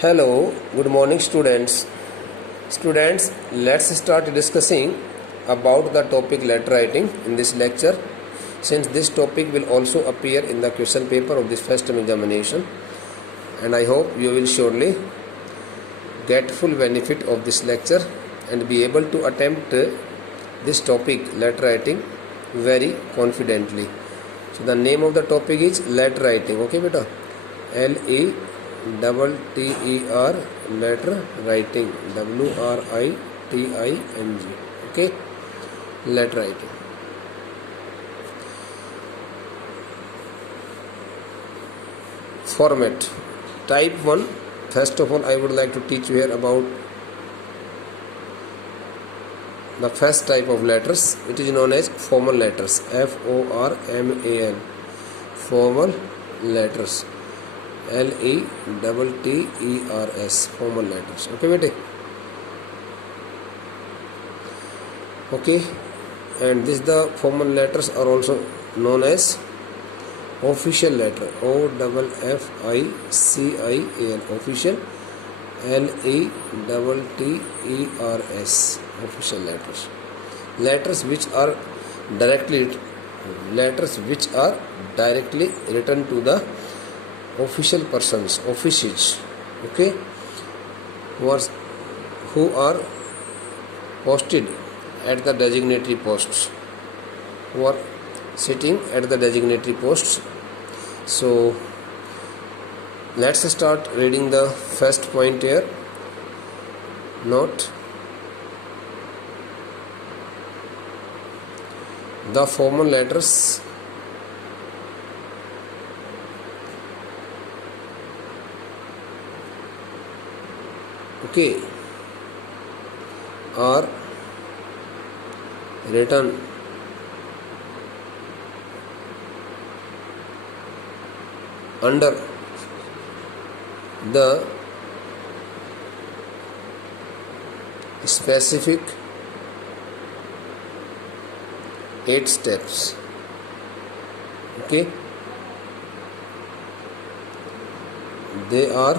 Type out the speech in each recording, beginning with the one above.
Hello, good morning students. Students, let's start discussing about the topic letter writing in this lecture, since this topic will also appear in the question paper of this first term examination, and I hope you will surely get full benefit of this lecture and be able to attempt this topic letter writing very confidently. So the name of the topic is letter writing. Okay beta, LETTER letter writing, WRITING. Okay, letter writing. Format type 1. First of all, I would like to teach you here about the first type of letters. It is known as formal letters, FORMAL, formal letters, LETTERS, formal letters. Okay bete, okay, and this the formal letters are also known as official letter, OFFICIAL, official, LETTERS, official letters. Letters which are directly written to the official persons, offices, okay, who are posted at the designatory posts, who are sitting at the designatory posts. So let's start reading the first point here. Note the formal letters are written under the specific 8 steps. Okay, they are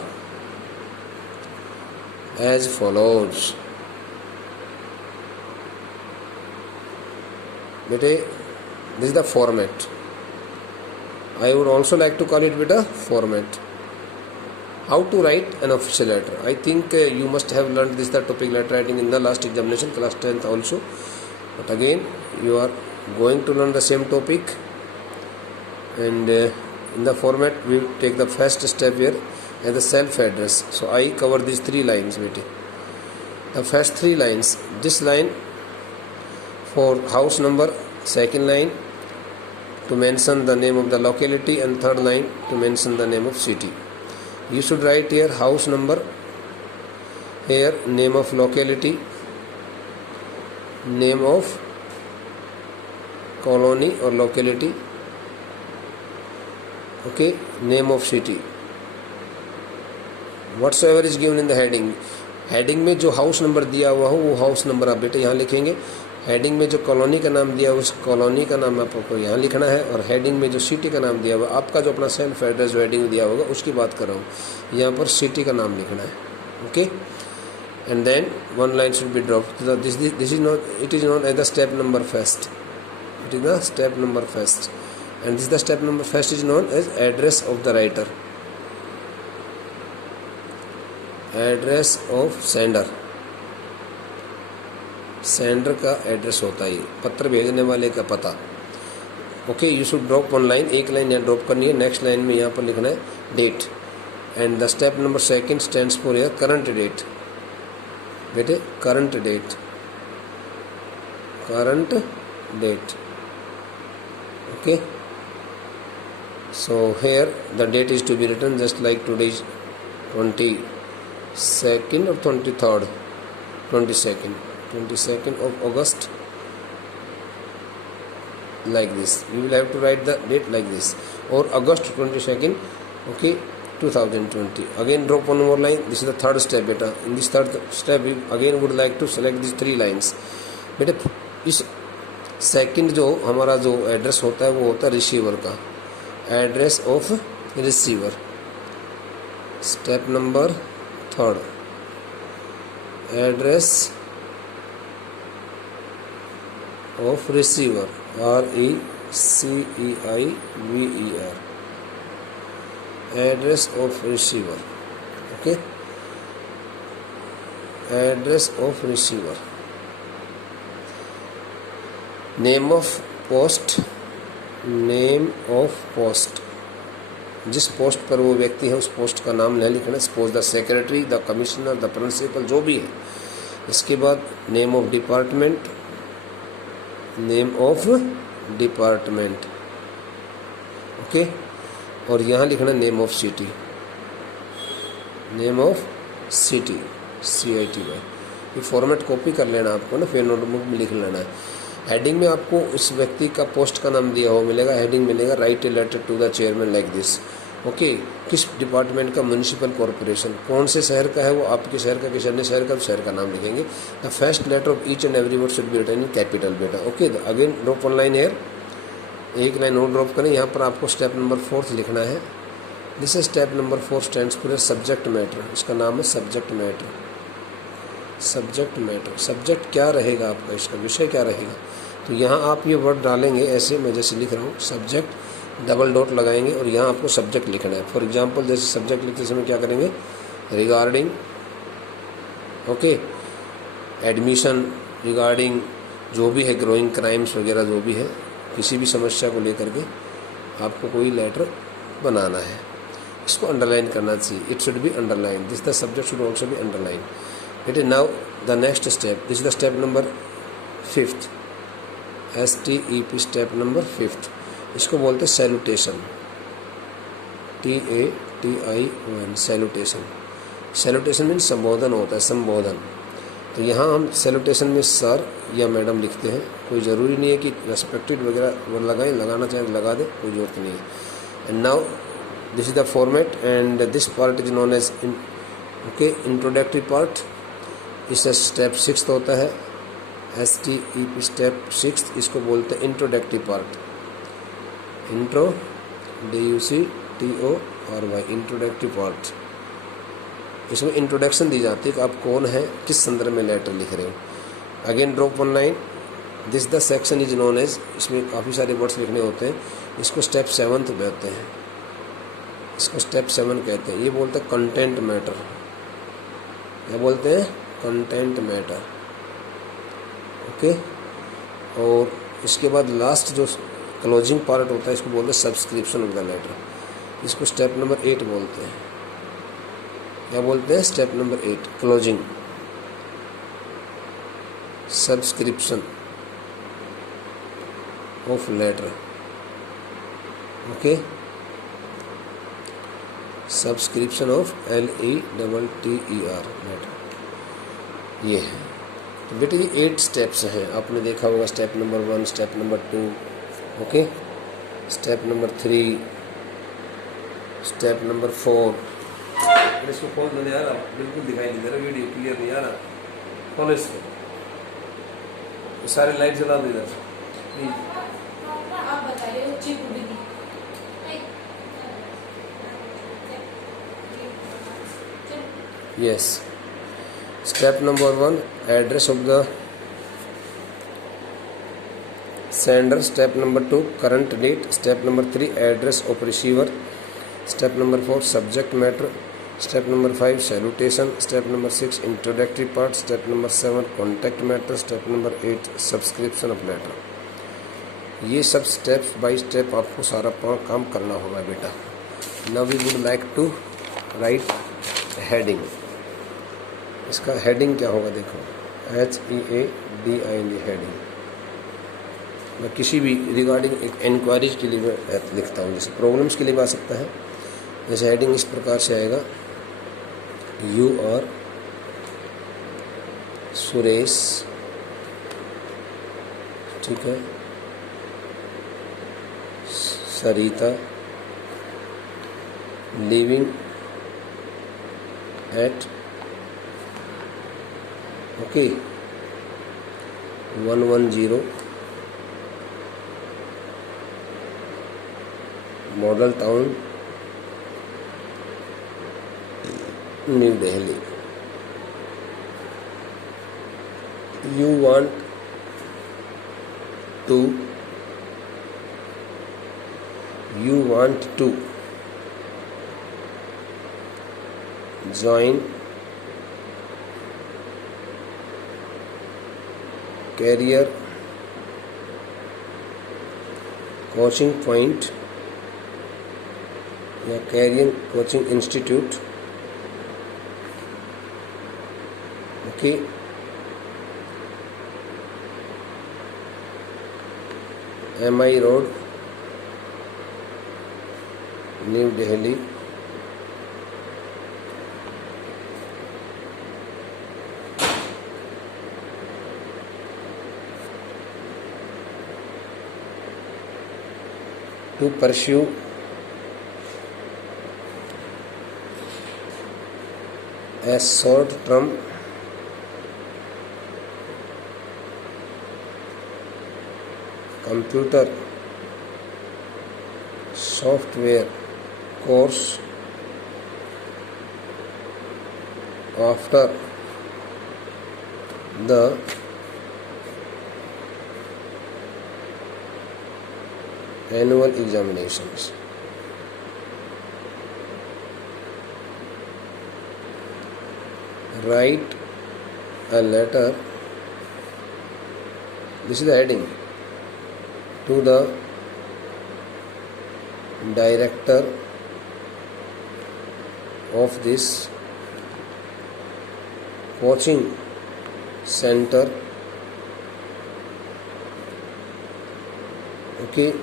as follows. This is the format. I would also like to call it with a format. How to write an official letter? I think you must have learned this the topic letter writing in the last examination, class 10th also. But again, you are going to learn the same topic, and in the format we take the first step here as the self address. So I cover these 3 lines. The first 3 lines. This line for house number, second line to mention the name of the locality, and third line to mention the name of city. You should write here house number, here name of locality, name of colony or locality, okay, name of city, whatsoever is given in the heading. Heading में जो house number दिया हुआ हो वो house number आप बेटे यहाँ लिखेंगे. हेडिंग में जो कॉलोनी का नाम दिया हुआ उस कॉलोनी का नाम आपको यहाँ लिखना है, और हेडिंग में जो सिटी का नाम दिया हुआ, आपका जो अपना सेल्फ एड्रेस जो हेडिंग दिया होगा उसकी बात कर रहा हूँ, यहाँ पर सिटी का नाम लिखना है. Okay, and then 1 line should be dropped. This is not, it is known as the step number first. It is the step number first, and this is the step number first is known as address of the writer, address of sender. Sender का address होता है, पत्र भेजने वाले का पता. Okay, you should drop 1 line, एक line यहाँ ड्रॉप करनी है. नेक्स्ट लाइन में यहाँ पर लिखना है date, and the step number second stands for your current date. बेटे current date, current date. Okay, so here the date is to be written just like today is 22nd or 23rd, 22nd of August, like this. You will have to write the date like this, or August 22nd, okay, 2020. Again drop 1 more line. This is the third step beta. In this third step we again would like to select these 3 lines. बेटा इस second जो हमारा जो address होता है वो होता है रिसीवर का, address of receiver. Step number third, address of receiver, RECEIVER, address of receiver, okay, address of receiver. Name of post, name of post, जिस पोस्ट पर वो व्यक्ति है उस पोस्ट का नाम नहीं लिखना। Suppose the secretary, the commissioner, the principal, जो भी है। इसके बाद name of department, name of department, okay, और यहाँ लिखना name of city, name of city, CITY। ये फॉर्मेट कॉपी कर लेना आपको ना, फिर नोटबुक में लिख लेना है। हेडिंग में आपको उस व्यक्ति का पोस्ट का नाम दिया हो मिलेगा, हेडिंग मिलेगा write a letter to the chairman like this, okay. किस डिपार्टमेंट का, म्यूनिसिपल कॉर्पोरेशन, कौन से शहर का है वो, आपके शहर का, किसी अन्य शहर का, तो शहर का नाम लिखेंगे। The first letter of each and every word should be written in capital बेटा, okay. Again drop one line here, एक लाइन और ड्रॉप करें। यहाँ पर आपको स्टेप नंबर 4 लिखना है। This is step number 4 stands for subject matter, इसका नाम है subject matter, subject matter. Subject क्या रहेगा आपका, इसका विषय क्या रहेगा, तो यहाँ आप ये वर्ड डालेंगे ऐसे, मैं जैसे लिख रहा हूँ सब्जेक्ट, डबल डॉट लगाएंगे और यहाँ आपको सब्जेक्ट लिखना है। फॉर एग्जांपल जैसे सब्जेक्ट लिखते समय क्या करेंगे, रिगार्डिंग, ओके, एडमिशन, रिगार्डिंग जो भी है, ग्रोइंग क्राइम्स वगैरह जो भी है, किसी भी समस्या को लेकर के आपको कोई लेटर बनाना है। इसको अंडरलाइन करना चाहिए, it should be underline, this the subject should also be underline. It is now the next step, this is the step number 5th, STEP step number 5th। इसको बोलते हैं salutation, TATION, salutation. Salutation means संबोधन होता है, संबोधन। तो यहाँ हम सैल्यूटेशन में सर या मैडम लिखते हैं, कोई ज़रूरी नहीं है कि रेस्पेक्टेड वगैरह वो लगाएं, लगाना चाहे लगा दे, कोई ज़रूरत नहीं है। And now this is the format and this part is known as okay introductory part. इसका स्टेप 6th होता है, STEP स्टेप 6th, इसको बोलते हैं introductory part, intro, DUCTORY, introductory part. इसमें इंट्रोडक्शन दी जाती है कि आप कौन है, किस संदर्भ में लेटर लिख रहे हो। Again drop one line, this the section is known as, इसमें काफ़ी सारे वर्ड्स लिखने होते हैं, इसको स्टेप 7th कहते हैं, इसको स्टेप 7 कहते हैं। ये बोलते हैं कंटेंट मैटर, क्या बोलते हैं, कंटेंट मैटर, ओके। और इसके बाद लास्ट जो क्लोजिंग पार्ट होता है इसको बोलते हैं सब्सक्रिप्शन ऑफ द लेटर, इसको स्टेप नंबर 8 बोलते हैं। क्या बोलते हैं, step number 8, closing, subscription of letter, okay, subscription of LETTER letter, ये है। तो बेटे ये 8 स्टेप्स हैं, आपने देखा होगा, step number 1, step number 2, okay, step number 3, step number 4। इसको खोल दो यार, बिल्कुल दिखाई नहीं दे रहा, वीडियो क्लियर नहीं आ रहा, खोलो इसको, सारे लाइट जला दो इधर। आप बताइए, yes, step number 1 address of the sender, step number 2 current date, step number 3 address of receiver, step number 4 subject matter, step number 5 salutation, step number 6 introductory part, step number 7 contact matter, step number 8 subscription of letter. ये सब steps by step आपको सारा काम करना होगा बेटा। Now we would like to write heading. इसका heading क्या होगा, देखो, HEADING, हेडिंग। मैं किसी भी रिगार्डिंग एक इंक्वायरीज के लिए मैं लिखता हूँ, जैसे प्रॉब्लम्स के लिए भी आ सकता है। जैसे हेडिंग इस प्रकार से आएगा, यू आर सुरेश, ठीक है, Sarita living at okay 110 model town new Delhi. you want to join career coaching point या career coaching institute. Okay, MI Road, New Delhi. To pursue a short-term computer software course after the annual examinations. Write a letter, this is the heading, to the director of this coaching center. Okay,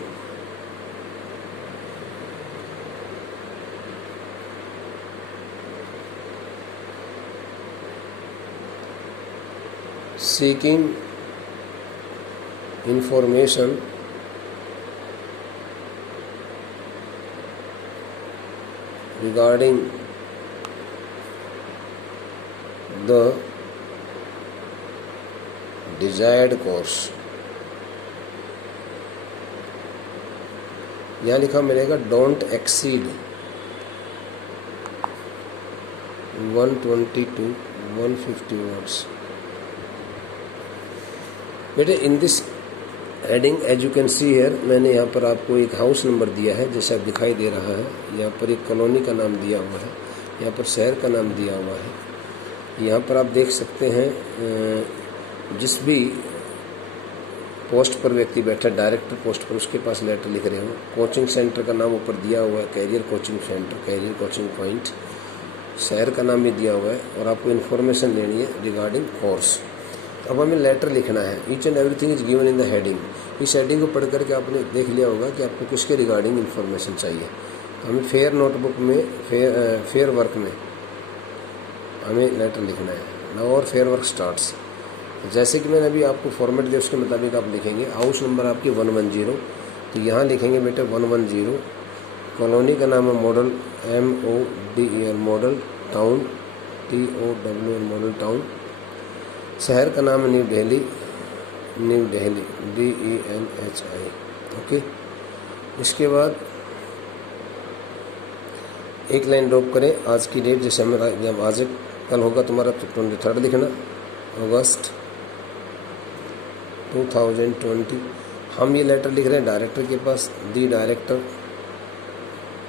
seeking information regarding the desired course. यहाँ लिखा मिलेगा don't exceed 120 to 150 words. बेटे in this heading as you can see here, मैंने यहाँ पर आपको एक house number दिया है जैसा दिखाई दे रहा है, यहाँ पर एक कॉलोनी का नाम दिया हुआ है, यहाँ पर शहर का नाम दिया हुआ है। यहाँ पर आप देख सकते हैं जिस भी पोस्ट पर व्यक्ति बैठा, डायरेक्टर पोस्ट पर, उसके पास लेटर लिख रहे हो। कोचिंग सेंटर का नाम ऊपर दिया हुआ है, career coaching centre, career coaching point. शहर का नाम भी दिया हुआ है और आपको इन्फॉर्मेशन लेनी है रिगार्डिंग कोर्स। अब हमें लेटर लिखना है। Each and everything is given in the heading. इस हेडिंग को पढ़ करके आपने देख लिया होगा कि आपको किसके रिगार्डिंग इन्फॉर्मेशन चाहिए। तो हमें फेयर नोटबुक में फेयर वर्क में हमें लेटर लिखना है। नाउ और फेयर वर्क स्टार्ट्स। जैसे कि मैंने अभी आपको फॉर्मेट दिया उसके मुताबिक आप लिखेंगे। हाउस नंबर आपकी 110, तो यहाँ लिखेंगे बेटे 110। कॉलोनी का नाम है model, MODEL, model town, TOWN, model town. शहर का नाम है new Delhi, new Delhi, DELHI। Okay, इसके बाद एक लाइन ड्रॉप करें। आज की डेट, जैसे हमें जब आज कल होगा तुम्हारा तो 23 लिखना, अगस्त 2020। हम ये लेटर लिख रहे हैं डायरेक्टर के पास, the director.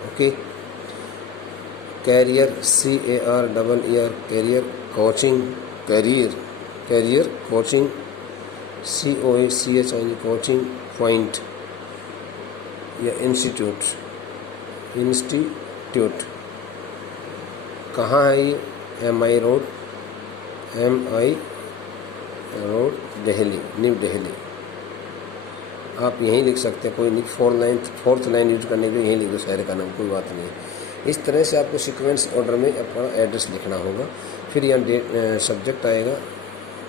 Okay, career, CARER, career coaching, career coaching, COACHING, coaching point या इंस्टीट्यूट। कहाँ है ये? MI road, Delhi, new Delhi. आप यहीं लिख सकते हैं, कोई नहीं। फोर्थ लाइन यूज करने के लिए यहीं लिख दो शहर का नाम, कोई बात नहीं। इस तरह से आपको सीक्वेंस ऑर्डर में अपना एड्रेस लिखना होगा। फिर यहाँ डेट सब्जेक्ट आएगा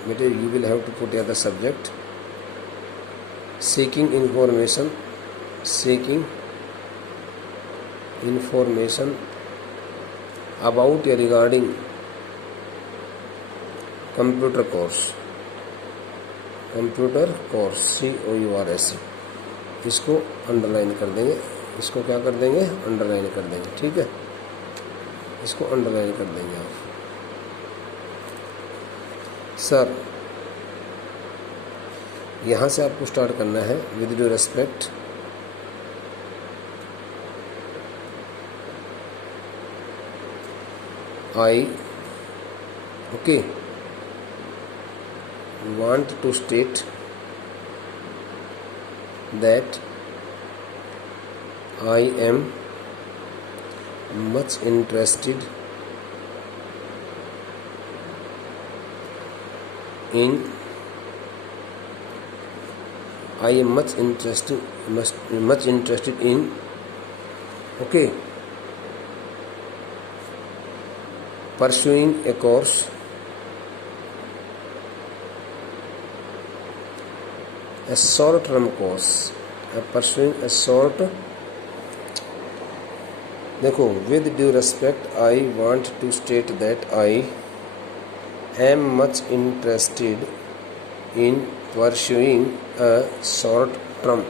बेटे, you will have to put the subject seeking information about या रिगार्डिंग कंप्यूटर कोर्स, COURS। इसको अंडरलाइन कर देंगे, इसको क्या कर देंगे? अंडरलाइन कर देंगे। ठीक है, इसको अंडरलाइन कर देंगे आप। सर, यहाँ से आपको स्टार्ट करना है with due respect I okay want to state that I am much interested in okay pursuing a course a short term course pursuing a short देखो with due respect I want to state that I am much interested in pursuing a short term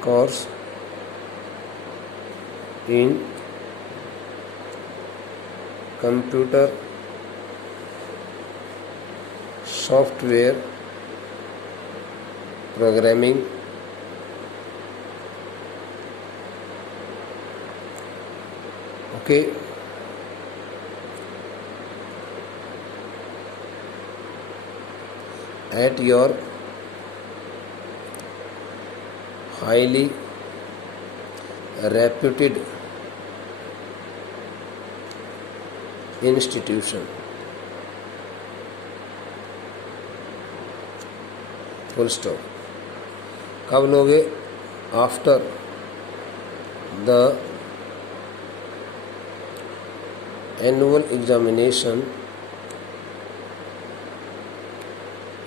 course in computer software programming okay at your highly reputed institution full stop कब लोगे after the annual examination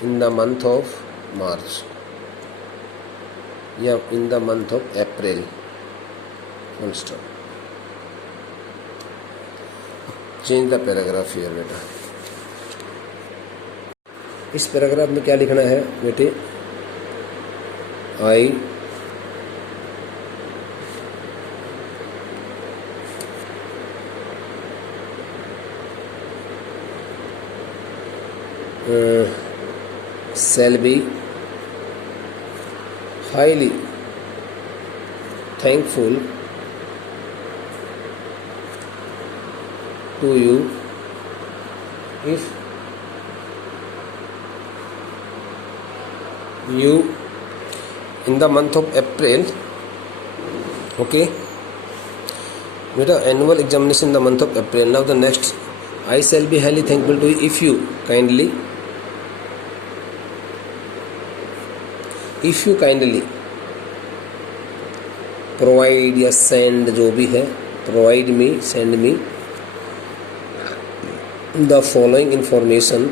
in the month of March या in the month of April full stop change the paragraph here बेटा इस paragraph में क्या लिखना है बेटे आई shall be highly thankful to you if you in the month of April okay beta annual examination in the month of April. Now the next I shall be highly thankful to you if you kindly provide या send जो भी है provide me send me the following information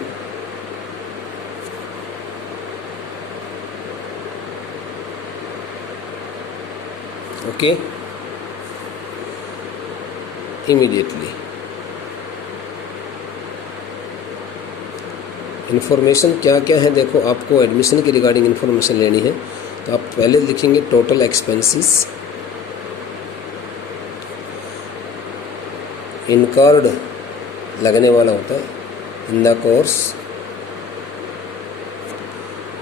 okay immediately information क्या क्या है देखो आपको admission के रिगार्डिंग इन्फॉर्मेशन लेनी है तो आप पहले लिखेंगे टोटल एक्सपेंसेस इनकर्ड लगने वाला होता है in the course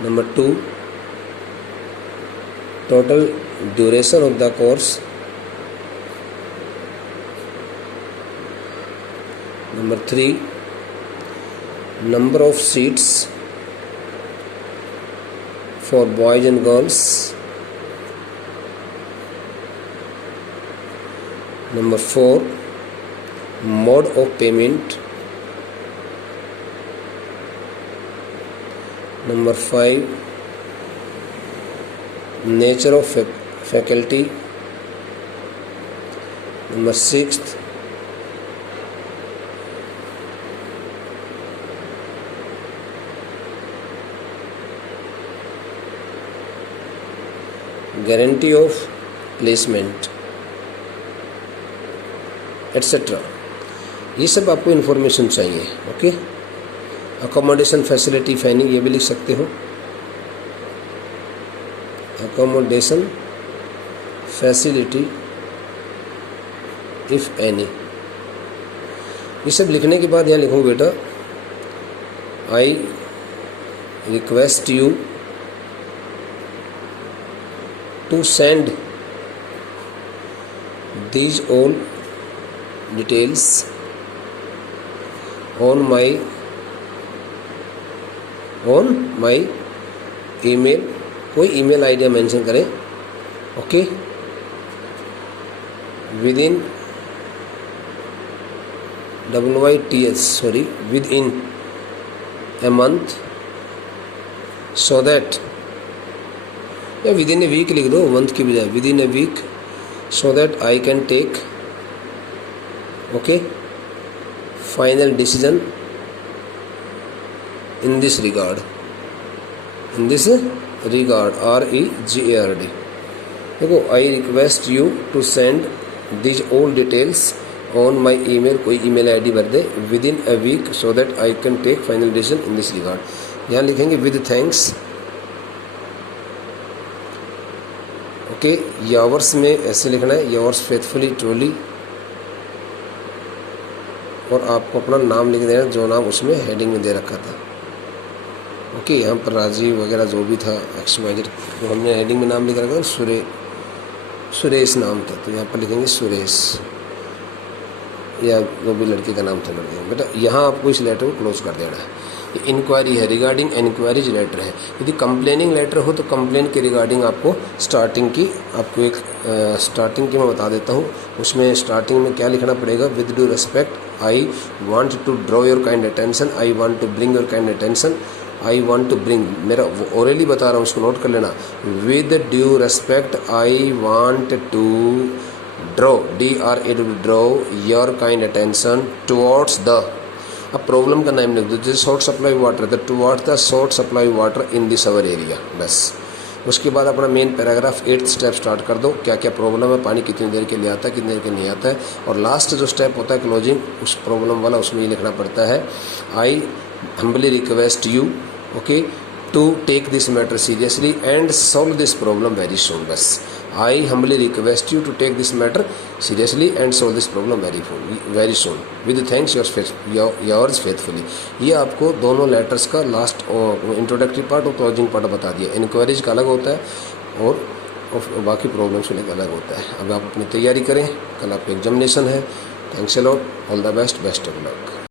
number 2 total duration of the course number 3 number of seats for boys and girls number 4 mode of payment number 5 nature of faculty number 6 guarantee of placement etcetera ये सब आपको information चाहिए okay accommodation facility fining ये भी लिख सकते हो accommodation facility if any ये सब लिखने के बाद यहाँ लिखो बेटा I request you to send these all details on my email. कोई email ID मेंशन करें, okay, within within a month, so that, या within a week लिख दो, month की बजाय within a week, so that I can take, okay, final decision in this regard, REGARD. देखो, I request you to send these all details on my email, कोई email ID भर दे, within a week, so that I can take final decision in this regard. यहाँ लिखेंगे with thanks, okay, yours में ऐसे लिखना है, yours faithfully truly, और आपको अपना नाम लिख देना जो नाम उसमें हेडिंग में दे रखा था, ओके। यहाँ पर राजीव वगैरह जो भी था XYZ, तो हमने हेडिंग में नाम लिख रखा था, सुरेश नाम था, तो यहाँ पर लिखेंगे सुरेश, या जो भी लड़के का नाम था लड़के। बेटा यहाँ आपको इस लेटर को क्लोज कर देना है। ये इंक्वायरी है, रिगार्डिंग एनक्वायरीज लेटर है। यदि कंप्लेनिंग लेटर हो तो कंप्लेन के रिगार्डिंग आपको स्टार्टिंग की मैं बता देता हूँ। उसमें स्टार्टिंग में क्या लिखना पड़ेगा, with due respect I want to draw your kind attention, I want to bring your kind attention, I want to bring, मेरा ओरली बता रहा हूँ, उसको नोट कर लेना। With due respect I want to draw, draw your kind attention towards the, अब problem का नाम लिख दो, जैसे short supply water, the towards the short supply water in this our area, बस। उसके बाद अपना main paragraph 8th step start कर दो, क्या क्या प्रॉब्लम है, पानी कितनी देर के लिए आता है, कितनी देर के नहीं आता है। और लास्ट जो स्टेप होता है क्लोजिंग, उस प्रॉब्लम वाला, उसमें ये लिखना पड़ता है, I humbly request you, okay, to take this matter seriously and solve this problem very soon, बस। I humbly request you to take this matter seriously and solve this problem very soon with thanks yours faithfully. ये आपको दोनों letters का last introductory part और closing part बता दिया। Inquiries का अलग होता है और बाकी प्रॉब्लम्स का अलग होता है। अब आप अपनी तैयारी करें, कल आपका एग्जामिनेशन है। Thanks a lot, all the best, best of luck.